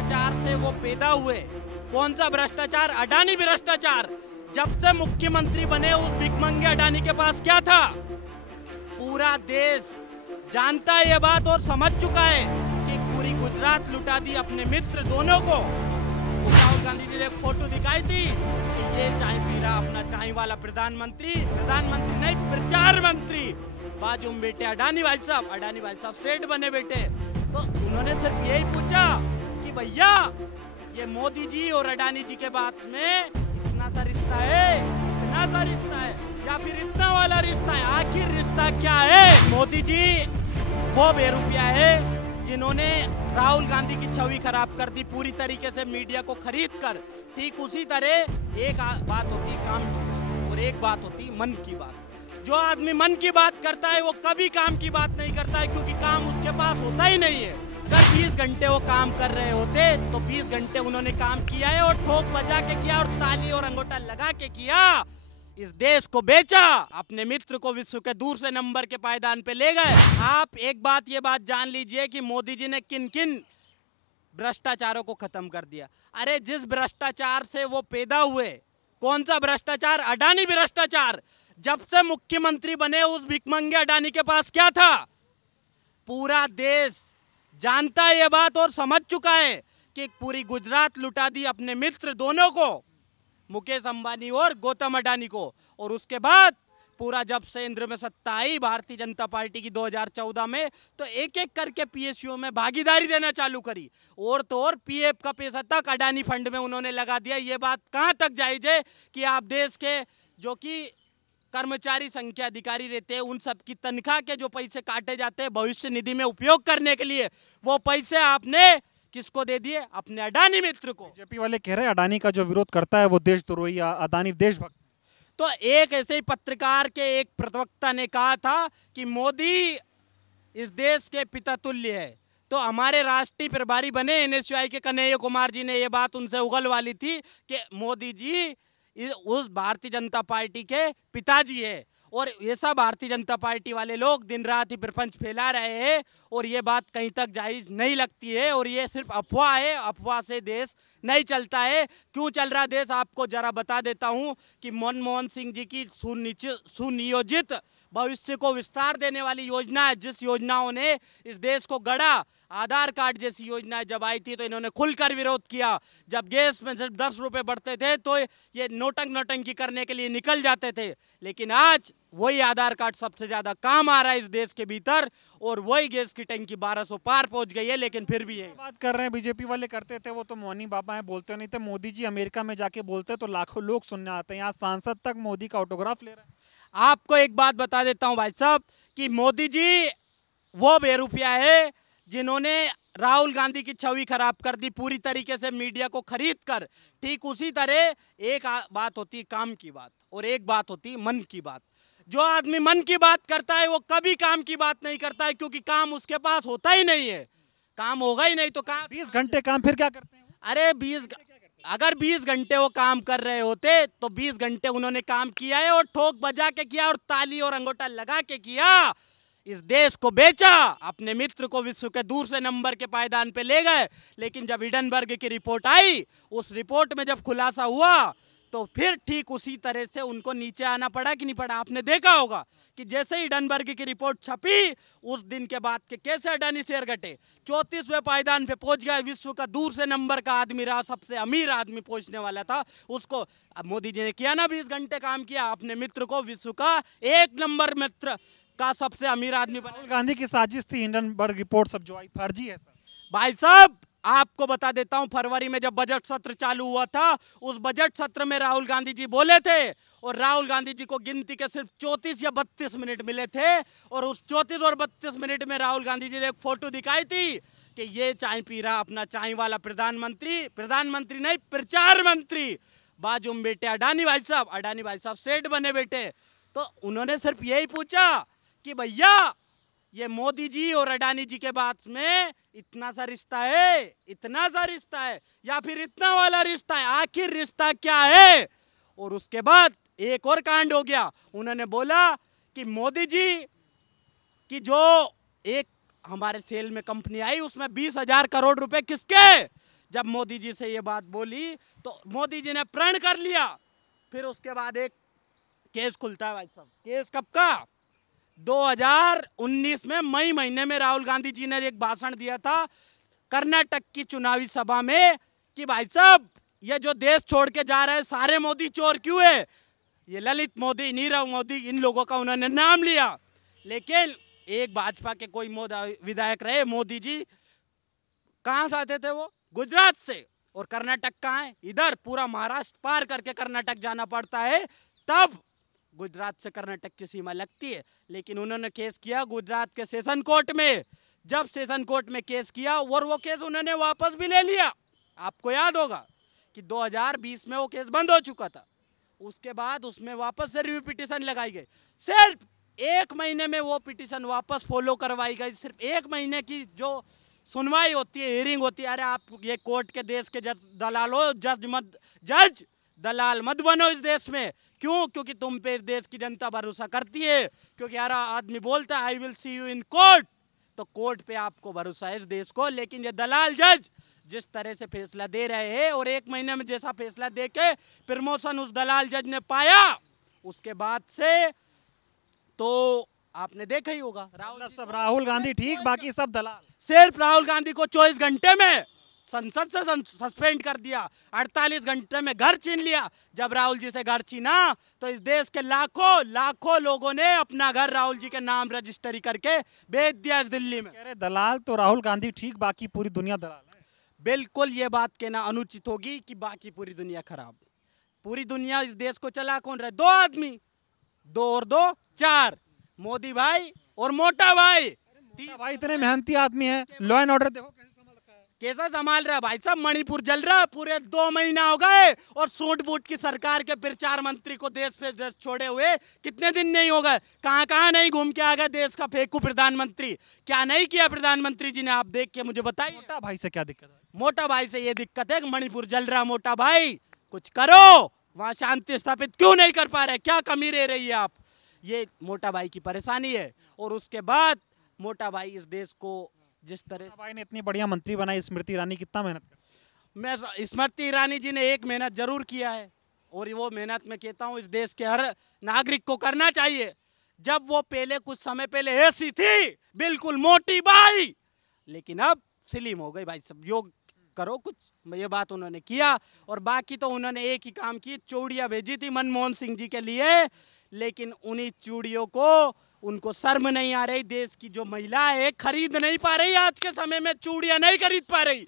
भ्रष्टाचार से वो पैदा हुए। कौन सा भ्रष्टाचार? अडानी भ्रष्टाचार। जब से मुख्यमंत्री बने उस भिखमंगे अडानी के पास क्या था? पूरा देश जानता है ये बात और समझ चुका है कि पूरी गुजरात लुटा दी अपने मित्र दोनों को। राहुल गांधी जी ने एक फोटो दिखाई थी कि ये चाय पी रहा अपना चाय वाला प्रधानमंत्री नहीं प्रचार मंत्री। बाजू में बैठे अडानी भाई साहब सेठ बने बैठे। तो उन्होंने सिर्फ यही पूछा कि भैया ये मोदी जी और अडानी जी के बात में इतना सा रिश्ता है या फिर इतना वाला रिश्ता है? आखिर रिश्ता क्या है? मोदी जी वो बेरुपया है जिन्होंने राहुल गांधी की छवि खराब कर दी पूरी तरीके से मीडिया को खरीद कर। ठीक उसी तरह एक बात होती काम की और एक बात होती मन की बात। जो आदमी मन की बात करता है वो कभी काम की बात नहीं करता है, क्योंकि काम उसके पास होता ही नहीं है। अगर 20 घंटे वो काम कर रहे होते तो 20 घंटे उन्होंने काम किया है और ठोक बजा के किया और ताली और अंगूठा लगा के किया। इस देश को बेचा, अपने मित्र को विश्व के दूसरे नंबर के पायदान पे ले गए। आप एक बात ये बात जान लीजिए कि मोदी जी ने किन किन भ्रष्टाचारों को खत्म कर दिया। अरे जिस भ्रष्टाचार से वो पैदा हुए, कौन सा भ्रष्टाचार? अडानी भ्रष्टाचार। जब से मुख्यमंत्री बने उस भिखमंगे अडानी के पास क्या था? पूरा देश जानता है ये बात और समझ चुका है कि पूरी गुजरात लुटा दी अपने मित्र दोनों को, मुकेश अंबानी और गौतम अडानी को। और उसके बाद पूरा जब से केंद्र में सत्ता आई भारतीय जनता पार्टी की 2014 में, तो एक एक करके पीएसयू में भागीदारी देना चालू करी। और तो और पीएफ का पैसा तक अडानी फंड में उन्होंने लगा दिया। ये बात कहां तक जायज है कि आप देश के जो कि कर्मचारी संख्या अधिकारी रहते हैं उन सब की तनख्वाह के जो पैसे काटे जाते हैं भविष्य निधि में उपयोग करने के लिए, वो पैसे आपने किसको दे दिए? अपने अडानी मित्र को। बीजेपी वाले कह रहे हैं अडानी का जो विरोध करता है वो देशद्रोही या अडानी देशभक्त। तो एक ऐसे ही पत्रकार के एक प्रवक्ता ने कहा था कि मोदी इस देश के पिता तुल्य है। तो हमारे राष्ट्रीय प्रभारी बने एनएसयूआई के कन्हैया कुमार जी ने ये बात उनसे उगल वाली थी कि मोदी जी उस भारतीय जनता पार्टी के पिताजी है। और ऐसा भारतीय जनता पार्टी वाले लोग दिन रात ही प्रपंच फैला रहे हैं और ये बात कहीं तक जायज नहीं लगती है। और ये सिर्फ अफवाह है, अफवाह से देश नहीं चलता है। क्यों चल रहा देश आपको जरा बता देता हूं कि मनमोहन सिंह जी की सुनियोजित भविष्य को विस्तार देने वाली योजना है, जिस योजनाओं ने इस देश को गढ़ा। आधार कार्ड जैसी योजना जब आई थी तो इन्होंने खुलकर विरोध किया। जब गैस में सिर्फ 10 रुपए बढ़ते थे तो ये नौटंकी करने के लिए निकल जाते थे। लेकिन आज वही आधार कार्ड सबसे ज्यादा काम आ रहा है इस देश के भीतर और वही गैस की टंकी 1200 पार पहुंच गई है। लेकिन फिर भी है बात कर रहे हैं बीजेपी वाले करते थे वो तो मौनी बाबा हैं, बोलते नहीं थे। मोदी जी अमेरिका में जाके बोलते तो लाखों लोग सुनने आते हैं। यहाँ सांसद तक मोदी का ऑटोग्राफ ले रहे हैं। आपको एक बात बता देता हूं भाई साहब कि मोदी जी वो बेरुपया है जिन्होंने राहुल गांधी की छवि खराब कर दी पूरी तरीके से मीडिया को खरीद कर। ठीक उसी तरह एक बात होती काम की बात और एक बात होती मन की बात। जो आदमी मन की बात करता है वो कभी काम की बात नहीं करता है, क्योंकि काम उसके पास होता ही नहीं है। काम होगा ही नहीं तो काम। 20 घंटे काम फिर क्या करते हैं? अरे अगर 20 घंटे वो काम कर रहे होते तो 20 घंटे उन्होंने काम किया है और ठोक बजा के किया और ताली और अंगूठा लगा के किया। इस देश को बेचा, अपने मित्र को विश्व के दूसरे नंबर के पायदान पे ले गए। लेकिन जब हिडनबर्ग की रिपोर्ट आई, उस रिपोर्ट में जब खुलासा हुआ तो फिर ठीक उसी तरह से उनको नीचे आना पड़ा कि नहीं पड़ा। आपने देखा होगा कि जैसे ही हिडनबर्ग की रिपोर्ट छपी उस दिन के बाद के कैसे अडानी शेयर घटे। 34वें पायदान पे पहुंच गया। विश्व का दूसरे नंबर का आदमी रहा, सबसे अमीर आदमी पहुंचने वाला था उसको। अब मोदी जी ने किया ना 20 घंटे काम किया, अपने मित्र को विश्व का 1 नंबर मित्र का सबसे अमीर आदमी बना। राहुल गांधी की साजिश थी हिंडनबर्ग रिपोर्ट सब जो आई फर्जी है सर। भाई साहब आपको बता देता हूं, फरवरी में जब बजट सत्र चालू हुआ था उस बजट सत्र में राहुल गांधी जी बोले थे और राहुल गांधी जी को गिनती के सिर्फ 34 या 32 मिनट मिले थे। और उस 34 और 32 मिनट में राहुल गांधी जी ने एक फोटो दिखाई थी कि ये चाय पी रहा अपना चाय वाला प्रधानमंत्री नहीं प्रचार मंत्री। बाजू में बैठे अडानी भाई साहब सेठ बने बैठे। तो उन्होंने सिर्फ यही पूछा कि भैया ये मोदी जी और अडानी जी के बात में इतना सा रिश्ता है या फिर इतना वाला रिश्ता है? आखिर रिश्ता क्या है? और उसके बाद एक और कांड हो गया। उन्होंने बोला कि मोदी जी की जो एक हमारे सेल में कंपनी आई उसमें 20,000 करोड़ रुपए किसके? जब मोदी जी से ये बात बोली तो मोदी जी ने प्रण कर लिया। फिर उसके बाद एक केस खुलता है भाई साहब। केस कब का? 2019 में मई महीने में राहुल गांधी जी ने एक भाषण दिया था कर्नाटक की चुनावी सभा में कि भाई साहब ये जो देश छोड़ के जा रहे हैं सारे मोदी चोर क्यों है। ये ललित मोदी, नीरव मोदी, इन लोगों का उन्होंने नाम लिया। लेकिन एक भाजपा के कोई विधायक रहे, मोदी जी कहां से आते थे? वो गुजरात से। और कर्नाटक कहाँ है? इधर पूरा महाराष्ट्र पार करके कर्नाटक जाना पड़ता है, तब गुजरात से कर्नाटक की सीमा लगती है। लेकिन उन्होंने केस किया गुजरात के सेशन कोर्ट में। जब सेशन कोर्ट में केस किया और वो केस उन्होंने वापस भी ले लिया। आपको याद होगा कि 2020 में वो केस बंद हो चुका था। उसके बाद उसमें वापस से रिव्यू पिटीशन लगाई गई। सिर्फ 1 महीने में वो पिटीशन वापस फॉलो करवाई गई। सिर्फ 1 महीने की जो सुनवाई होती है, हियरिंग होती है। अरे आप ये कोर्ट के देश के दलाल हो, जज दलाल मत बनो इस देश में। क्यों? क्योंकि तुम पे इस देश की जनता भरोसा करती है। क्योंकि हर आदमी बोलता है I will see you in court, तो कोर्ट पे आपको भरोसा है इस देश को। लेकिन ये दलाल जज जिस तरह से फैसला दे रहे हैं और 1 महीने में जैसा फैसला दे के प्रमोशन उस दलाल जज ने पाया, उसके बाद से तो आपने देखा ही होगा राहुल गांधी ठीक, बाकी सब दलाल। सिर्फ राहुल गांधी को 24 घंटे में संसद से सस्पेंड कर दिया, 48 घंटे में घर छीन लिया। जब राहुल जी से घर छीना तो इस देश के लाखों लोगों ने अपना घर राहुल जी के नाम रजिस्ट्री करके भेज दिया इस दिल्ली में। कह रहे दलाल तो राहुल गांधी ठीक, बाकी पूरी दुनिया दलाल है। बिल्कुल ये बात कहना अनुचित होगी कि बाकी पूरी दुनिया खराब। पूरी दुनिया इस देश को चला कौन रहा? 2 आदमी, 2 और 2 4, मोदी भाई और मोटा भाई। भाई इतने मेहनती आदमी हैं, लॉ एंड ऑर्डर देखो कैसा संभाल रहा है भाई साहब। मणिपुर जल रहा है, पूरे 2 महीना हो गए और सूट बूट की सरकार के प्रचार मंत्री को देश पे देश छोड़े हुए कितने दिन नहीं हो गए। कहां नहीं घूम के आ गए देश का फेंकू प्रधानमंत्री। क्या नहीं किया प्रधानमंत्री जी ने? आप देख के मुझे बताइए। मोटा भाई से क्या दिक्कत है? मोटा भाई से ये दिक्कत है कि मणिपुर जल रहा। मोटा भाई कुछ करो, वहां शांति स्थापित क्यों नहीं कर पा रहे? क्या कमी रह रही है आप? ये मोटा भाई की परेशानी है। और उसके बाद मोटा भाई इस देश को जिस तरह भाई ने इतनी बढ़िया मंत्री बनाई स्मृति ईरानी, कितना मेहनत कर। मैं स्मृति ईरानी जी ने एक मेहनत जरूर किया है और वो मेहनत मैं कहता हूँ इस देश के हर नागरिक को करना चाहिए। जब वो पहले कुछ समय पहले ऐसी थी बिल्कुल मोटी बाई, लेकिन अब स्लिम हो गई भाई सब। योग करो कुछ, ये बात उन्होंने किया। और बाकी तो उन्होंने एक ही काम की, चूड़ियां भेजी थी मनमोहन सिंह जी के लिए। लेकिन उन्हीं चूड़ियों को उनको शर्म नहीं आ रही। देश की जो महिला है खरीद नहीं पा रही, आज के समय में चूड़ियां नहीं खरीद पा रही।